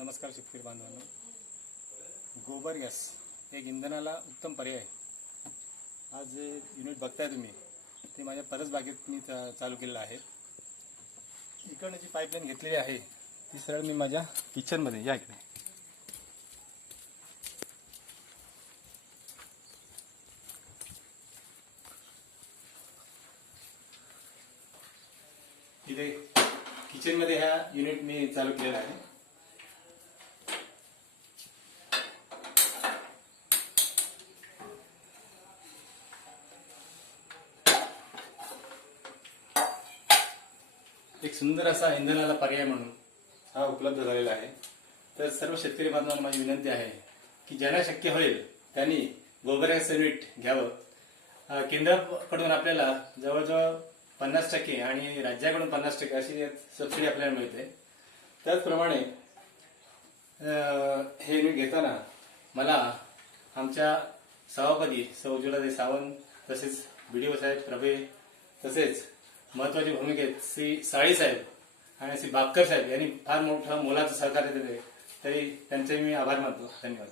नमस्कार शेतकरी बांधवांनो. गोबर गॅस एक इंधनाला उत्तम पर्याय. आज जे युनिट बघताय तुम्ही ते माझ्या परसबागेत मी चालू केलेलं आहे. इकडनं जी पाईपलाईन घेतलेली आहे ती सरळ मी माझ्या किचनमध्ये या इकडे इथे किचनमध्ये ह्या युनिट मी चालू केलेला आहे. एक सुंदर असा इंधनाला पर्याय म्हणून हा उपलब्ध झालेला आहे. तर सर्व शेतकरी बांधवांना माझी विनंती आहे की ज्यांना शक्य होईल त्यांनी गोबर गॅस युनिट घ्यावं. केंद्राकडून आपल्याला जवळजवळ 50% आणि राज्याकडून 50% अशी सबसिडी आपल्याला मिळते. त्याचप्रमाणे हे युनिट घेताना मला आमच्या सभापती सौ उज्ज्वलाताई सावंत, तसेच BDO साहेब प्रभे, तसेच महत्वाची भूमिकेत श्री साळी साहेब आणि श्री बाक्कर साहेब यांनी फार मोठं मोलाचं सहकार्य दिले. तरी त्यांचे मी आभार मानतो. धन्यवाद.